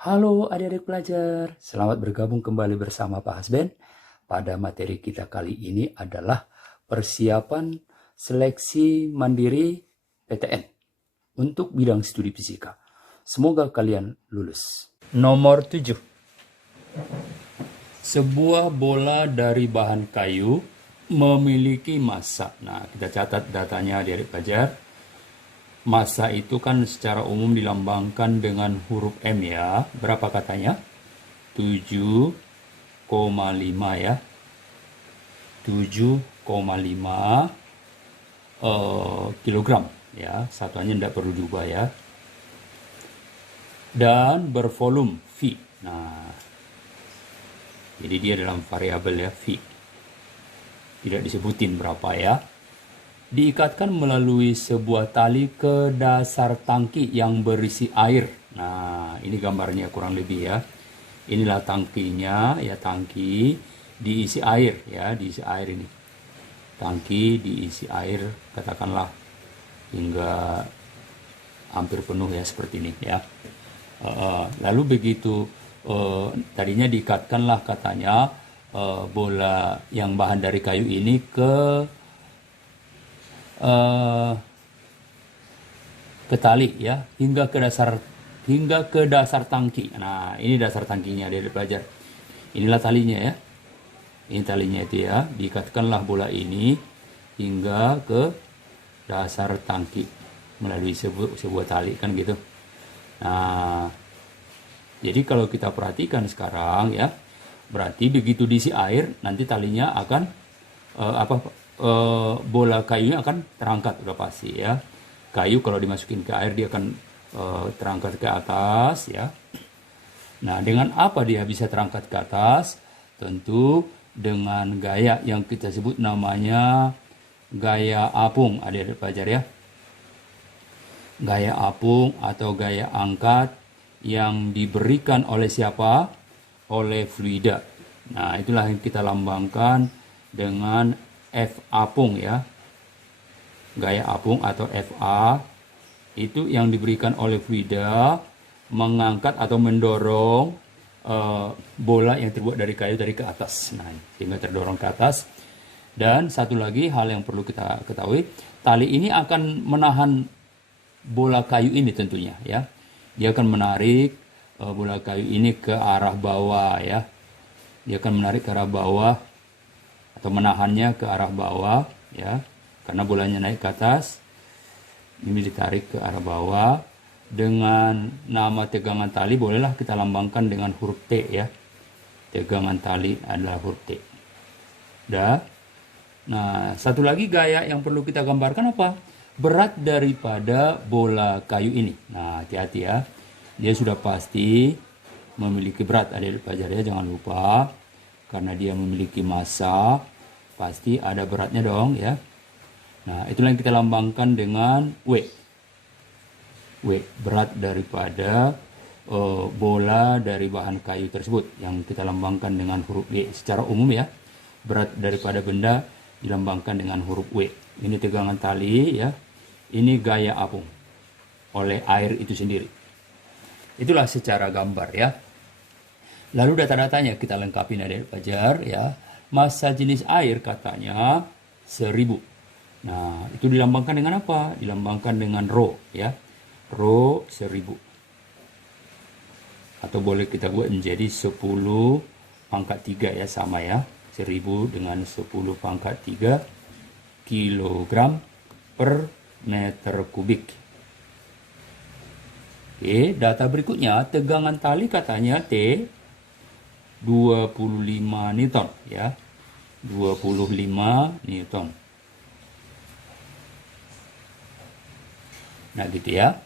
Halo adik-adik pelajar, selamat bergabung kembali bersama Pak Hasben. Pada materi kita kali ini adalah persiapan seleksi mandiri PTN untuk bidang studi fisika. Semoga kalian lulus. Nomor 7. Sebuah bola dari bahan kayu memiliki massa. Nah, kita catat datanya adik-adik pelajar. Massa itu kan secara umum dilambangkan dengan huruf M ya. Berapa katanya? 7,5 ya. 7,5 kilogram ya. Satuannya tidak perlu diubah ya. Dan bervolume V. Nah, jadi dia dalam variabel ya V. Tidak disebutin berapa ya. Diikatkan melalui sebuah tali ke dasar tangki yang berisi air. Nah, ini gambarnya kurang lebih ya. Inilah tangkinya, ya tangki diisi air ya, diisi air ini. Tangki diisi air, katakanlah hingga hampir penuh ya seperti ini ya. Lalu begitu tadinya diikatkanlah katanya bola yang bahan dari kayu ini ke tali ya hingga ke dasar tangki. Nah, ini dasar tangkinya dari pelajar. Inilah talinya ya. Ini talinya itu ya. Diikatkanlah bola ini hingga ke dasar tangki melalui sebuah tali kan gitu. Nah, jadi kalau kita perhatikan sekarang ya, berarti begitu diisi air nanti talinya akan bola kayunya akan terangkat udah pasti ya. Kayu kalau dimasukin ke air dia akan terangkat ke atas ya. Nah, dengan apa dia bisa terangkat ke atas? Tentu dengan gaya yang kita sebut namanya gaya apung, adik-adik pelajar ya. Gaya apung atau gaya angkat yang diberikan oleh siapa? Oleh fluida. Nah, itulah yang kita lambangkan dengan F apung ya. Gaya apung atau FA itu yang diberikan oleh fluida mengangkat atau mendorong bola yang terbuat dari kayu dari ke atas. Nah, sehingga terdorong ke atas. Dan satu lagi hal yang perlu kita ketahui, tali ini akan menahan bola kayu ini tentunya ya. Dia akan menarik bola kayu ini ke arah bawah ya. Dia akan menarik ke arah bawah atau menahannya ke arah bawah ya, karena bolanya naik ke atas. Ini ditarik ke arah bawah dengan nama tegangan tali, bolehlah kita lambangkan dengan huruf T ya. Tegangan tali adalah huruf T. Nah, satu lagi gaya yang perlu kita gambarkan apa? Berat daripada bola kayu ini. Nah, hati-hati ya. Dia sudah pasti memiliki berat, adik-adik pelajar ya, jangan lupa. Karena dia memiliki massa, pasti ada beratnya dong ya. Nah, itulah yang kita lambangkan dengan W. W, berat daripada bola dari bahan kayu tersebut, yang kita lambangkan dengan huruf W. Secara umum ya, berat daripada benda dilambangkan dengan huruf W. Ini tegangan tali ya. Ini gaya apung oleh air itu sendiri. Itulah secara gambar ya. Lalu data-datanya kita lengkapi adik pelajar ya. Massa jenis air katanya 1000. Nah, itu dilambangkan dengan apa? Dilambangkan dengan rho ya. Rho 1000. Atau boleh kita buat menjadi 10 pangkat 3 ya, sama ya. 1000 dengan 10 pangkat 3 kilogram per meter kubik. Oke, data berikutnya tegangan tali katanya T 25 Newton ya. 25 Newton. Nah, gitu ya.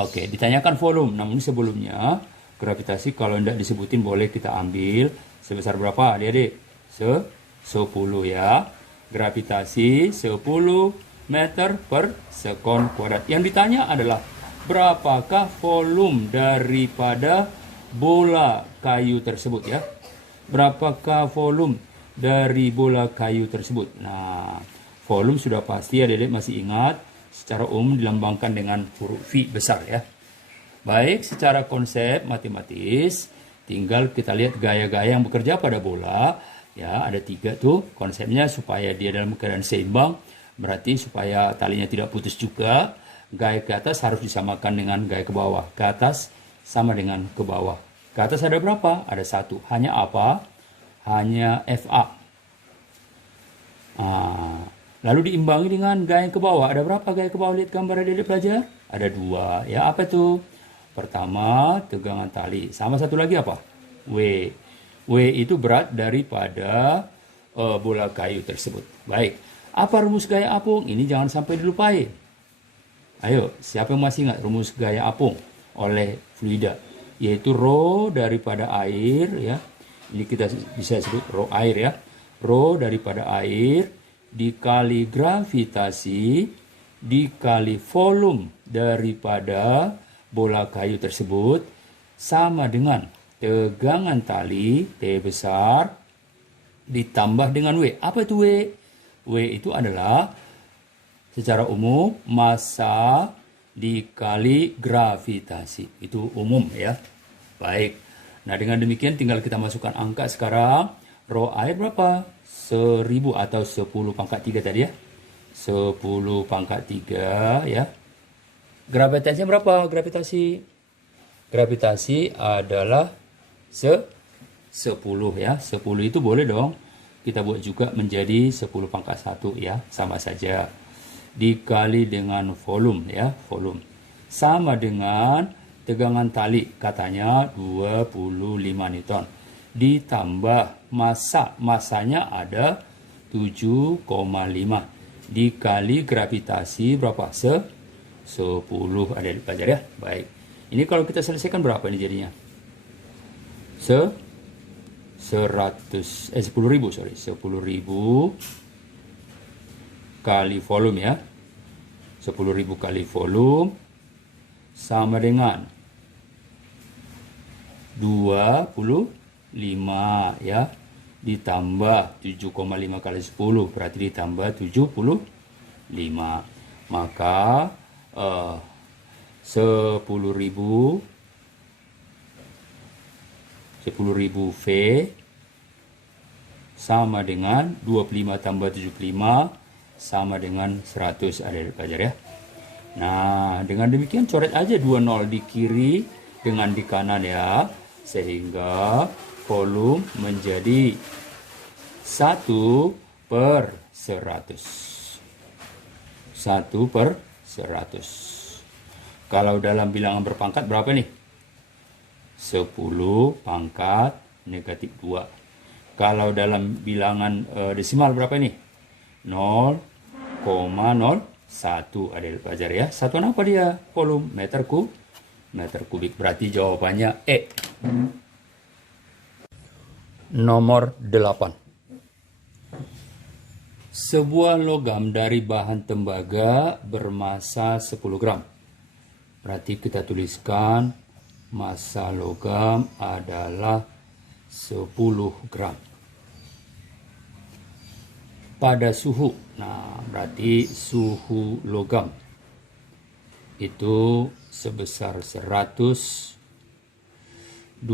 Oke, ditanyakan volume. Namun sebelumnya gravitasi kalau tidak disebutin boleh kita ambil sebesar berapa, adik-adik? 10 ya. Gravitasi 10 meter per sekon kuadrat. Yang ditanya adalah berapakah volume daripada bola kayu tersebut ya. Berapakah volume dari bola kayu tersebut? Nah, volume sudah pasti adik-adik masih ingat, secara umum dilambangkan dengan huruf V besar ya. Baik, secara konsep matematis, tinggal kita lihat gaya-gaya yang bekerja pada bola. Ya, ada 3 tuh konsepnya supaya dia dalam keadaan seimbang. Berarti supaya talinya tidak putus juga, gaya ke atas harus disamakan dengan gaya ke bawah. Ke atas sama dengan ke bawah. Ke atas ada berapa? Ada 1. Hanya apa? Hanya FA. Lalu diimbangi dengan gaya ke bawah. Ada berapa gaya ke bawah? Lihat gambar adik-adik pelajar. Ada 2. Ya, apa tuh? Pertama, tegangan tali. Sama satu lagi apa? W. W itu berat daripada bola kayu tersebut. Baik. Apa rumus gaya apung? Ini jangan sampai dilupai. Ayo, siapa yang masih ingat rumus gaya apung oleh fluida? Yaitu rho daripada air, ya. Ini kita bisa sebut rho air, ya. Rho daripada air dikali gravitasi dikali volume daripada bola kayu tersebut sama dengan tegangan tali T besar ditambah dengan W. Apa itu W? W itu adalah secara umum massa dikali gravitasi. Itu umum, ya. Baik. Nah, dengan demikian tinggal kita masukkan angka sekarang. Rho air berapa? 1000 atau 10 pangkat 3 tadi, ya. 10 pangkat 3, ya. Gravitasinya berapa? Gravitasi adalah 10, ya. 10 itu boleh dong kita buat juga menjadi 10 pangkat 1, ya. Sama saja. Dikali dengan volume, ya. Volume. Sama dengan tegangan tali. Katanya 25 Newton. Ditambah massa. Massanya ada 7,5. Dikali gravitasi berapa? 10 ada pelajar, ya. Baik. Ini kalau kita selesaikan berapa ini jadinya? 10.000, sorry. 10.000 kali volume, ya. 10.000 kali volume sama dengan 25, ya. Ditambah 7,5 kali 10 berarti ditambah 75. Maka 10.000 V sama dengan 25 tambah 75 sama dengan 100 adik-adik pelajar, ya. Nah, dengan demikian coret aja 2 nol di kiri dengan di kanan, ya. Sehingga volume menjadi 1/100. 1/100. Kalau dalam bilangan berpangkat berapa nih? 10 pangkat negatif 2. Kalau dalam bilangan desimal berapa nih? 0,01 adik pelajar, ya. Satuan apa dia? Volume meter kubik. Berarti jawabannya E. Nomor 8. Sebuah logam dari bahan tembaga bermassa 10 gram. Berarti kita tuliskan massa logam adalah 10 gram. Pada suhu, nah berarti suhu logam itu sebesar 125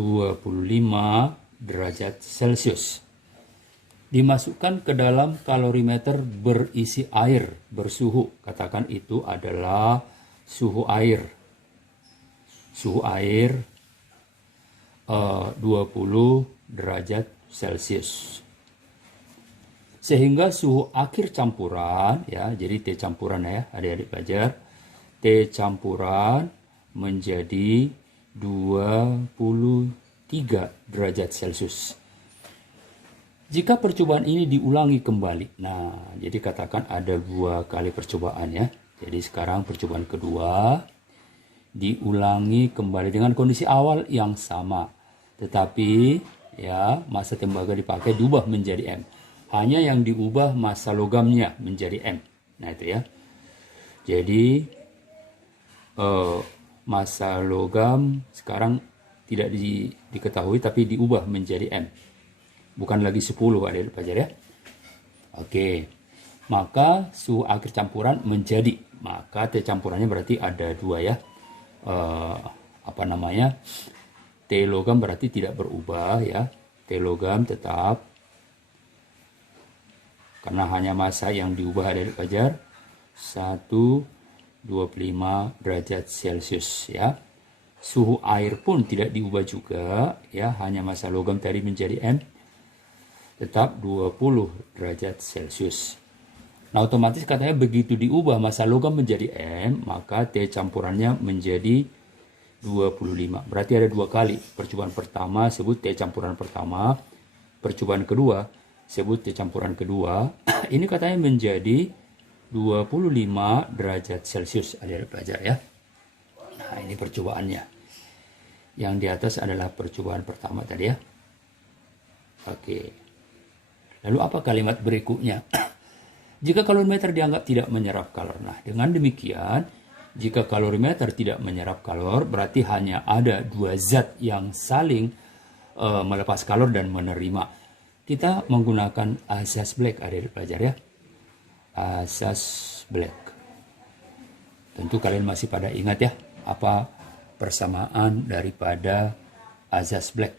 derajat Celcius. Dimasukkan ke dalam kalorimeter berisi air bersuhu. Katakan itu adalah suhu air. Suhu air 20 derajat Celcius. Sehingga suhu akhir campuran, ya, jadi T campuran, ya, adik-adik pelajar. T campuran menjadi 23 derajat Celcius. Jika percobaan ini diulangi kembali, nah, jadi katakan ada 2 kali percobaan, ya. Jadi sekarang percobaan kedua diulangi kembali dengan kondisi awal yang sama, tetapi, ya, massa tembaga dipakai diubah menjadi M. Hanya yang diubah massa logamnya menjadi M. Nah, itu, ya. Jadi massa logam sekarang tidak diketahui tapi diubah menjadi M. Bukan lagi 10 adik pelajar, ya. Oke. Maka suhu akhir campuran menjadi, maka T campurannya berarti ada 2, ya. apa namanya, T logam berarti tidak berubah ya. T logam tetap, karena hanya massa yang diubah adik-adik pelajar, 125 derajat Celcius ya. Suhu air pun tidak diubah juga ya, hanya massa logam tadi menjadi M, tetap 20 derajat Celcius. Nah, otomatis katanya begitu diubah massa logam menjadi M, maka T campurannya menjadi 25. Berarti ada dua kali. Percobaan pertama sebut T campuran pertama, percobaan kedua sebut T campuran kedua. Ini katanya menjadi 25 derajat Celcius, adik-adik pelajar ya. Nah, ini percobaannya. Yang di atas adalah percobaan pertama tadi ya. Oke. Lalu apa kalimat berikutnya? Jika kalorimeter dianggap tidak menyerap kalor. Nah, dengan demikian, jika kalorimeter tidak menyerap kalor, berarti hanya ada dua zat yang saling melepas kalor dan menerima. Kita menggunakan asas Black, adik-adik pelajar ya. Asas Black. Tentu kalian masih pada ingat ya, apa persamaan daripada asas Black.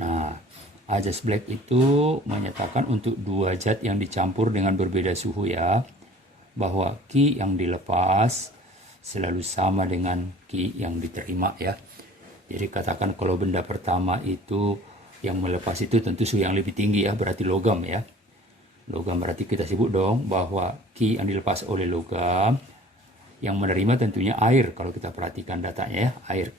Nah, asas Black itu menyatakan untuk dua zat yang dicampur dengan berbeda suhu ya, bahwa Q yang dilepas selalu sama dengan Q yang diterima ya. Jadi katakan kalau benda pertama itu yang melepas itu tentu suhu yang lebih tinggi ya, berarti logam ya. Logam berarti kita sebut dong bahwa Q yang dilepas oleh logam, yang menerima tentunya air kalau kita perhatikan datanya ya, air.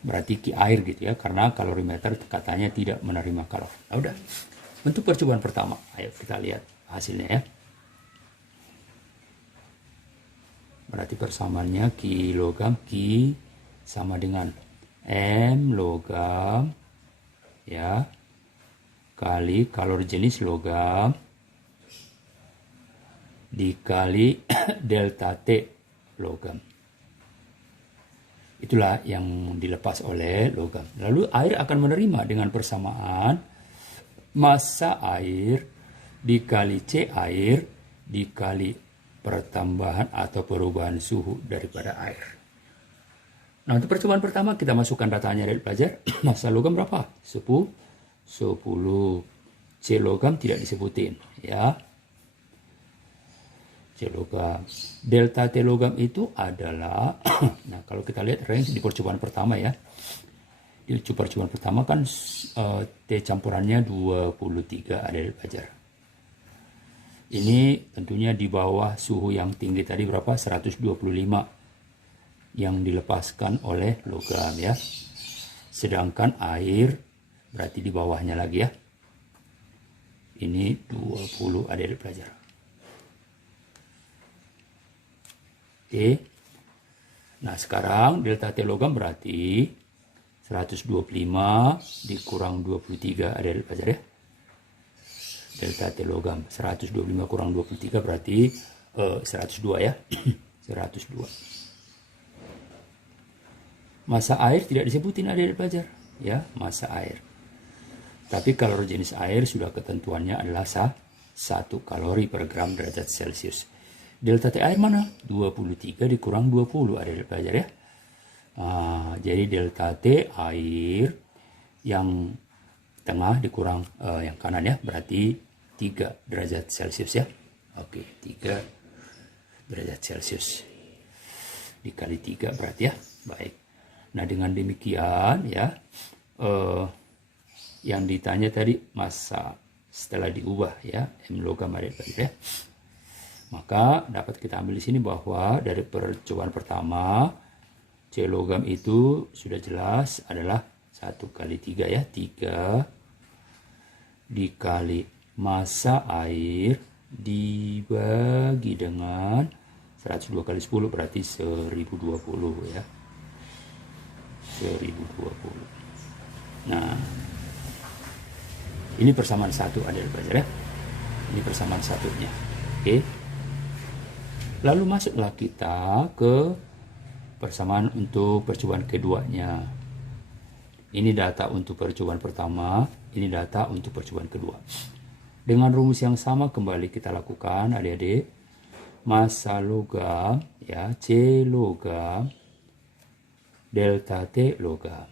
Berarti Q air gitu ya, karena kalorimeter katanya tidak menerima kalor. Nah, udah. Untuk percobaan pertama, ayo kita lihat hasilnya ya. Berarti persamaannya Q logam, Q sama dengan M logam ya, kali kalor jenis logam dikali delta T logam. Itulah yang dilepas oleh logam. Lalu air akan menerima dengan persamaan massa air dikali C air dikali pertambahan atau perubahan suhu daripada air. Nah, untuk percobaan pertama kita masukkan datanya dari pelajar. Massa logam berapa? 10. C logam tidak disebutin ya. C logam. Delta T logam itu adalah nah, kalau kita lihat range di percobaan pertama ya. Di percobaan pertama kan T campurannya 23 ada di pelajar. Ini tentunya di bawah suhu yang tinggi tadi berapa? 125 yang dilepaskan oleh logam ya. Sedangkan air berarti di bawahnya lagi ya. Ini 20 ada di pelajar. Oke. Nah, sekarang delta T logam berarti 125 dikurang 23 ada di pelajar ya. Delta T logam 125 kurang 23 berarti 102 ya. 102. Massa air tidak disebutin adik-adik pelajar ya, massa air. Tapi kalori jenis air sudah ketentuannya adalah 1 kalori per gram derajat Celcius. Delta T air mana? 23 dikurang 20 adik-adik pelajar ya. Jadi delta T air yang tengah dikurang yang kanan ya, berarti 3 derajat Celcius ya. Oke, 3 derajat Celcius dikali 3 berarti ya. Baik. Nah, dengan demikian ya, yang ditanya tadi massa setelah diubah ya, M logam ada ya. Maka dapat kita ambil di sini bahwa dari percobaan pertama C logam itu sudah jelas adalah 1 kali 3 ya, 3 dikali massa air dibagi dengan 102 kali 10 berarti 1020 ya. 1020. Nah, ini persamaan satu ada di pelajar ya. Ini persamaan satunya. Oke. Lalu masuklah kita ke persamaan untuk percobaan keduanya. Ini data untuk percobaan pertama, ini data untuk percobaan kedua. Dengan rumus yang sama kembali kita lakukan adik-adik. massa logam, ya, C logam, delta T logam.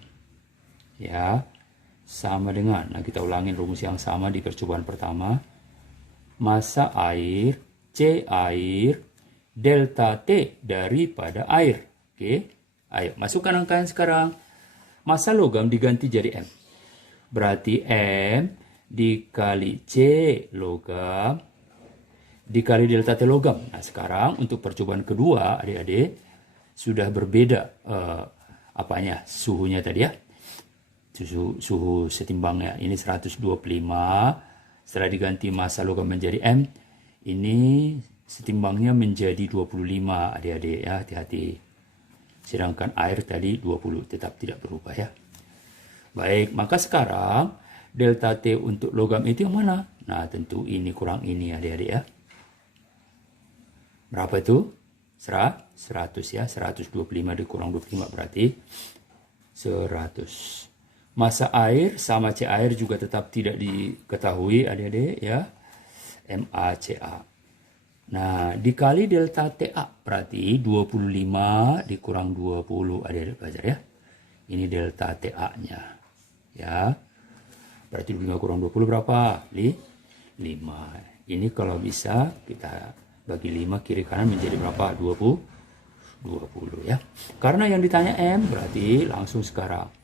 Ya, sama dengan, nah kita ulangin rumus yang sama di percobaan pertama. Massa air, C air, delta T daripada air. Oke, ayo masukkan angka yang sekarang. Massa logam diganti jadi M. Berarti M dikali C logam dikali delta T logam. Nah sekarang untuk percobaan kedua adik-adik sudah berbeda suhunya tadi ya. Suhu setimbangnya ini 125. Setelah diganti massa logam menjadi M, ini setimbangnya menjadi 25 adik-adik ya, hati-hati. Sedangkan air tadi 20, tetap tidak berubah ya. Baik, maka sekarang delta T untuk logam itu yang mana? Nah, tentu ini kurang ini adik-adik ya. Berapa itu? 100 ya, 125 dikurang 25 berarti 100. Massa air sama C air juga tetap tidak diketahui adik-adik ya. MaCa. Nah, dikali delta TA berarti 25 dikurang 20 adik-adik pelajar ya. Ini delta TA-nya. Ya. Berarti 25 kurang 20 berapa? 5. Ini kalau bisa kita bagi 5 kiri kanan menjadi berapa? 20 ya. Karena yang ditanya M berarti langsung sekarang.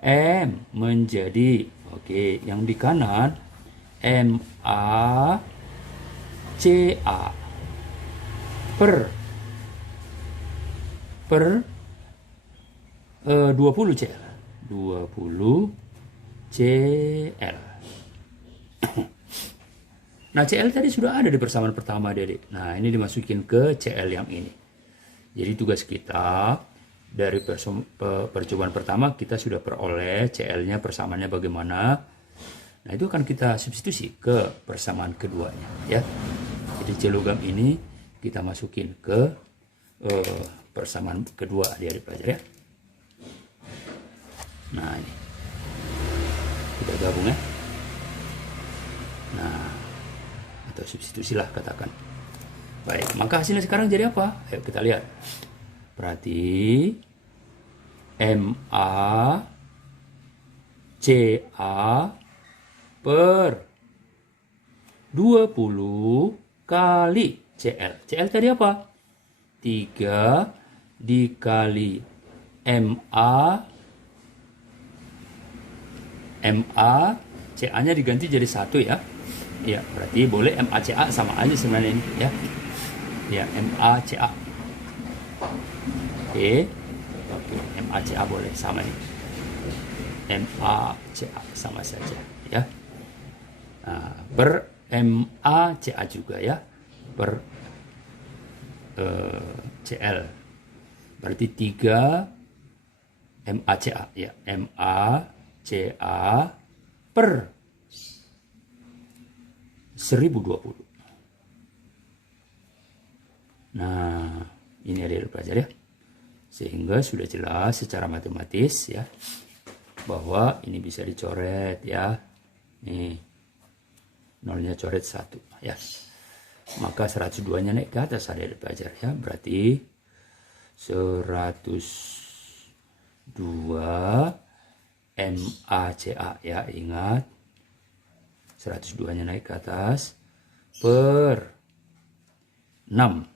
M menjadi, oke, yang di kanan MaCa per 20 CL. 20 CL. Nah, CL tadi sudah ada di persamaan pertama, Adik. Nah, ini dimasukin ke CL yang ini. Jadi tugas kita dari percobaan pertama kita sudah peroleh CL-nya persamaannya bagaimana. Nah, itu akan kita substitusi ke persamaan keduanya ya. Jadi C logam ini kita masukin ke persamaan kedua adik-adik pelajar ya. Nah, ini kita gabung ya. Nah, atau substitusilah katakan. Baik, maka hasilnya sekarang jadi apa? Ayo kita lihat. Berarti MaCa per 20 kali CL. CL tadi apa? 3 dikali CA-nya diganti jadi 1 ya. Ya, berarti boleh MaCa sama aja sebenarnya ini ya. Ya, MaCa. Oke, MaCa boleh sama nih. MaCa sama saja ya. Nah, per MaCa juga ya. Per CL. Berarti 3 MaCa ya. MaCa per 1020. Nah, ini ada pelajar ya. Sehingga sudah jelas secara matematis ya bahwa ini bisa dicoret ya. Nih, nolnya coret 1 ya. Maka 102-nya naik ke atas ada pelajar ya. Berarti 102 MaCa ya, ingat 102-nya naik ke atas per 6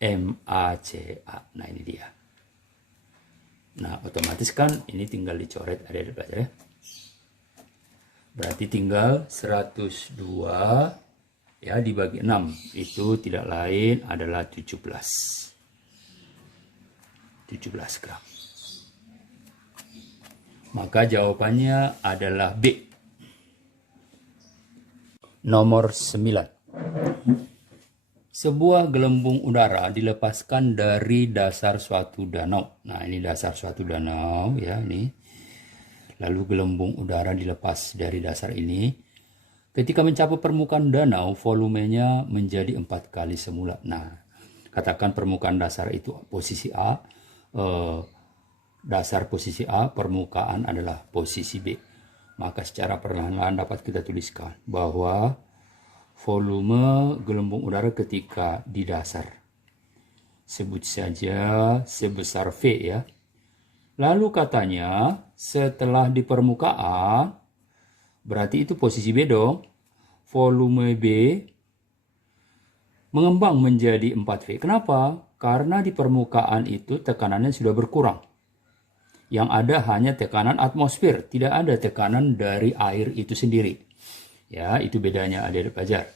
MaCa. Nah, ini dia. Nah, otomatis kan ini tinggal dicoret ada pelajar ya. Berarti tinggal 102 ya dibagi 6 itu tidak lain adalah 17 gram. Maka jawabannya adalah B. Nomor 9. Sebuah gelembung udara dilepaskan dari dasar suatu danau. Nah, ini dasar suatu danau ya ini. Lalu gelembung udara dilepas dari dasar ini. Ketika mencapai permukaan danau, volumenya menjadi 4 kali semula. Nah, katakan permukaan dasar itu posisi A, dasar posisi A, permukaan adalah posisi B. Maka secara perlahan-lahan dapat kita tuliskan bahwa volume gelembung udara ketika di dasar. Sebut saja sebesar V ya. Lalu katanya setelah di permukaan, berarti itu posisi B dong. Volume B mengembang menjadi 4V. Kenapa? Karena di permukaan itu tekanannya sudah berkurang. Yang ada hanya tekanan atmosfer, tidak ada tekanan dari air itu sendiri. Ya, itu bedanya adik-adik pelajar.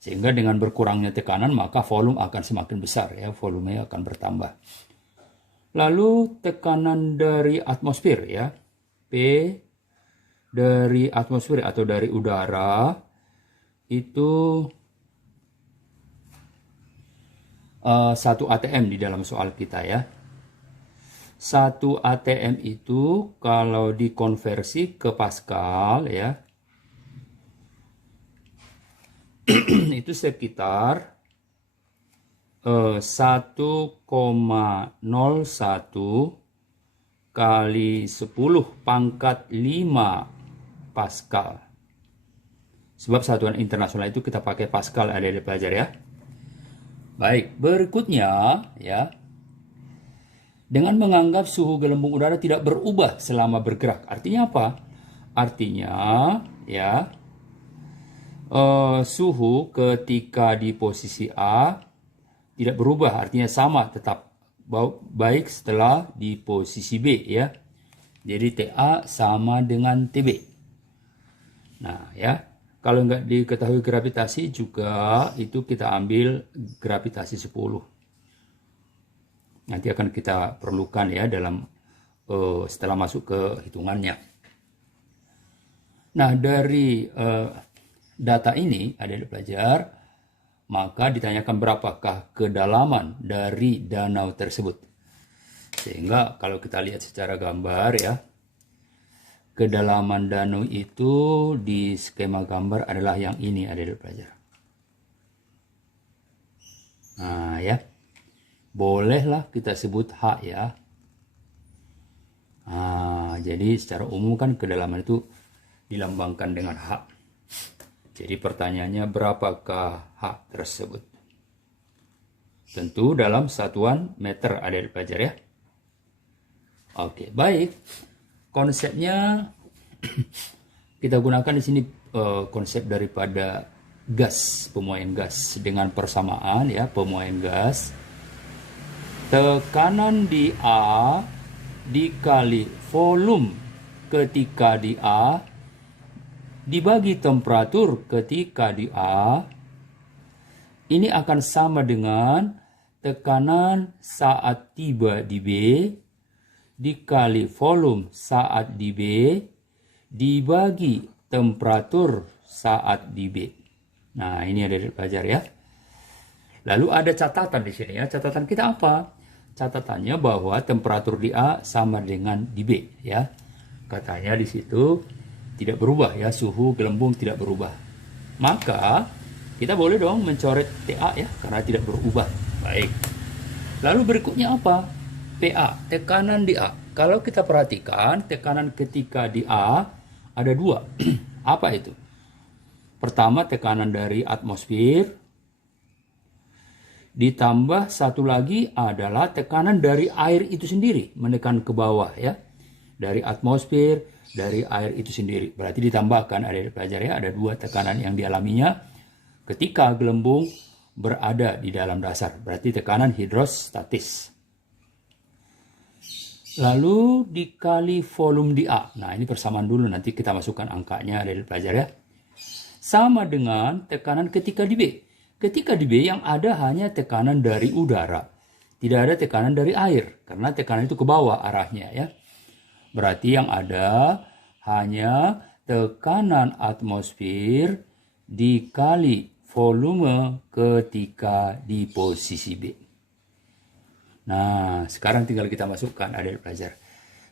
Sehingga dengan berkurangnya tekanan, maka volume akan semakin besar, ya, volumenya akan bertambah. Lalu tekanan dari atmosfer, ya, P dari atmosfer atau dari udara itu 1 atm di dalam soal kita, ya. 1 atm itu kalau dikonversi ke Pascal, ya, itu sekitar 1,01 kali 10 pangkat 5 Pascal. Sebab satuan internasional itu kita pakai Pascal, adik-adik pelajar, ya. Baik, berikutnya, ya. Dengan menganggap suhu gelembung udara tidak berubah selama bergerak. Artinya apa? Artinya, ya, suhu ketika di posisi A tidak berubah, artinya sama, tetap baik setelah di posisi B, ya. Jadi TA sama dengan TB. Nah, ya, kalau nggak diketahui gravitasi juga itu kita ambil gravitasi 10. Nanti akan kita perlukan, ya, dalam setelah masuk ke hitungannya. Nah, dari data ini, adik-adik pelajar, maka ditanyakan berapakah kedalaman dari danau tersebut. Sehingga kalau kita lihat secara gambar, ya, kedalaman danau itu di skema gambar adalah yang ini, adik-adik pelajar. Nah, ya, bolehlah kita sebut H, ya. Nah, jadi secara umum kan kedalaman itu dilambangkan dengan H. Jadi pertanyaannya berapakah H tersebut? Tentu dalam satuan meter, adik-adik pelajar, ya. Oke, baik. Konsepnya kita gunakan di sini konsep daripada gas, pemuaian gas dengan persamaan, ya, pemuaian gas. Tekanan di A dikali volume ketika di A dibagi temperatur ketika di A, ini akan sama dengan tekanan saat tiba di B dikali volume saat di B dibagi temperatur saat di B. Nah, ini ada belajar, ya. Lalu ada catatan di sini, ya. Catatan kita apa? Catatannya bahwa temperatur di A sama dengan di B, ya. Katanya di situ tidak berubah, ya, suhu gelembung tidak berubah. Maka kita boleh dong mencoret TA, ya, karena tidak berubah. Baik. Lalu berikutnya apa? PA, tekanan di A. Kalau kita perhatikan, tekanan ketika di A ada 2. Apa itu? Pertama, tekanan dari atmosfer. Ditambah satu lagi adalah tekanan dari air itu sendiri, menekan ke bawah, ya. Dari atmosfer, dari air itu sendiri. Berarti ditambahkan, adik-adik pelajar, ya, ada 2 tekanan yang dialaminya ketika gelembung berada di dalam dasar. Berarti tekanan hidrostatis. Lalu dikali volume di A. Nah, ini persamaan dulu, nanti kita masukkan angkanya, adik-adik pelajar, ya. Sama dengan tekanan ketika di B. Ketika di B yang ada hanya tekanan dari udara. Tidak ada tekanan dari air. Karena tekanan itu ke bawah arahnya, ya. Berarti yang ada hanya tekanan atmosfer dikali volume ketika di posisi B. Nah, sekarang tinggal kita masukkan, adik pelajar.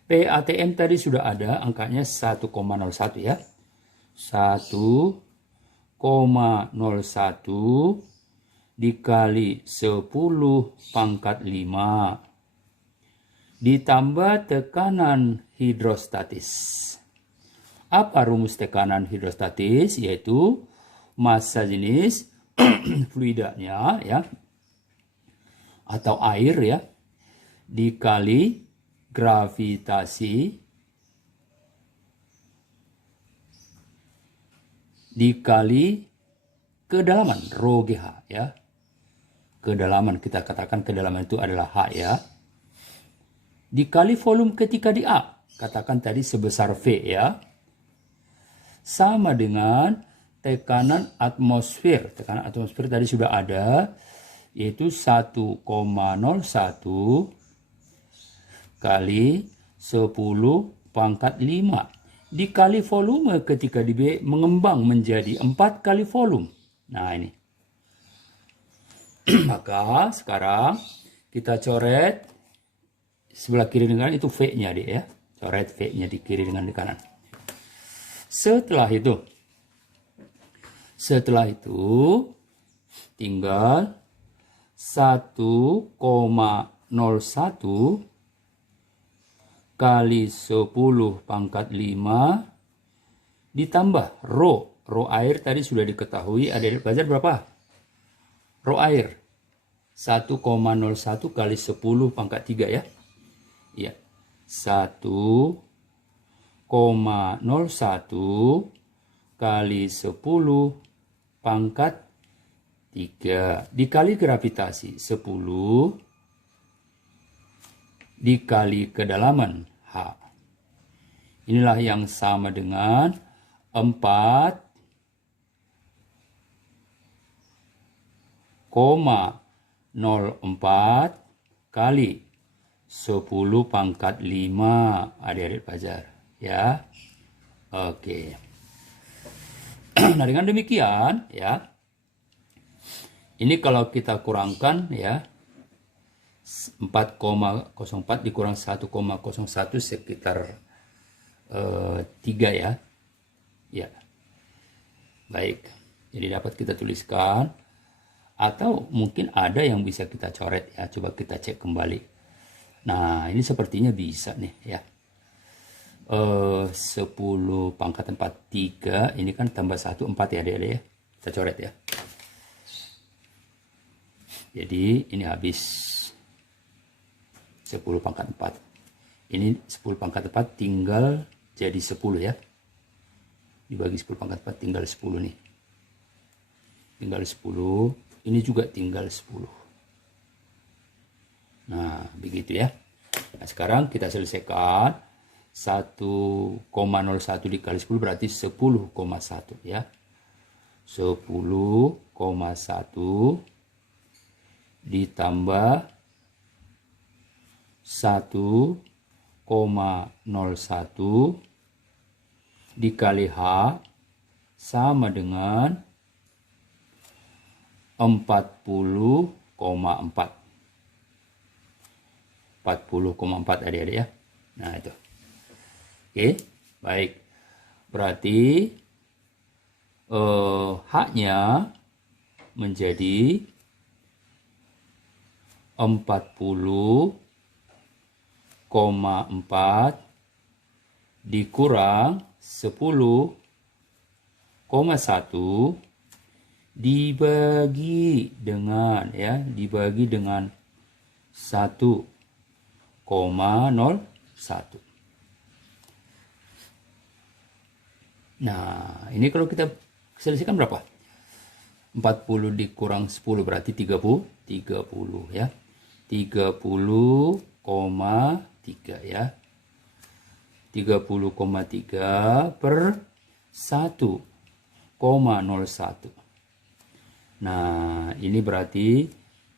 PATM tadi sudah ada, angkanya 1,01, ya. 1,01 dikali 10 pangkat 5 ditambah tekanan hidrostatis. Apa rumus tekanan hidrostatis? Yaitu massa jenis fluidanya ya, atau air ya, dikali gravitasi dikali kedalaman rho GH ya. Kedalaman, kita katakan kedalaman itu adalah H ya. Dikali volume ketika di A, katakan tadi sebesar V ya. Sama dengan tekanan atmosfer. Tekanan atmosfer tadi sudah ada, yaitu 1,01 kali 10 pangkat 5 dikali volume ketika di B mengembang menjadi 4 kali volume. Nah ini. Maka sekarang kita coret sebelah kiri dengan kanan, itu V-nya deh ya. Coret V-nya di kiri dengan di kanan. Setelah itu tinggal 1,01 kali 10 pangkat 5 ditambah rho. Rho air tadi sudah diketahui, adik-adik belajar berapa? Rho air 1,01 kali 10 pangkat 3 ya. Iya. 1,01 kali 10 pangkat 3 dikali gravitasi 10 dikali kedalaman H. Inilah yang sama dengan 4,04 kali 10 pangkat 5 adik-adik pelajar ya. Oke. Nah, dengan demikian ya, ini kalau kita kurangkan ya, 4,04 dikurang 1,01 sekitar 3 ya. Ya. Baik. Jadi dapat kita tuliskan, atau mungkin ada yang bisa kita coret ya. Coba kita cek kembali. Nah, ini sepertinya bisa nih ya. 10 pangkat 4 3, ini kan tambah 1 4 ya adik-adik ya. Kita coret ya. Jadi ini habis 10 pangkat 4. Ini 10 pangkat 4 tinggal jadi 10 ya. Dibagi 10 pangkat 4 tinggal 10 nih. Tinggal 10. Ini juga tinggal 10. Nah, begitu ya. Nah, sekarang kita selesaikan. 1,01 dikali 10 berarti 10,1 ya. 10,1 ditambah 1,01 dikali H sama dengan 40,4. 40,4 adik-adik ya. Nah itu. Oke, baik. Berarti H-nya menjadi 40,4 dikurang 10,1 dibagi dengan 1,01. Nah, ini kalau kita selesaikan berapa? 40 dikurang 10 berarti 30 ya. 30,3 ya. 30,3 per 1,01. Nah, ini berarti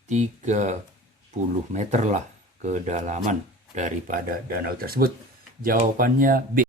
30 meter lah kedalaman daripada danau tersebut. Jawabannya B.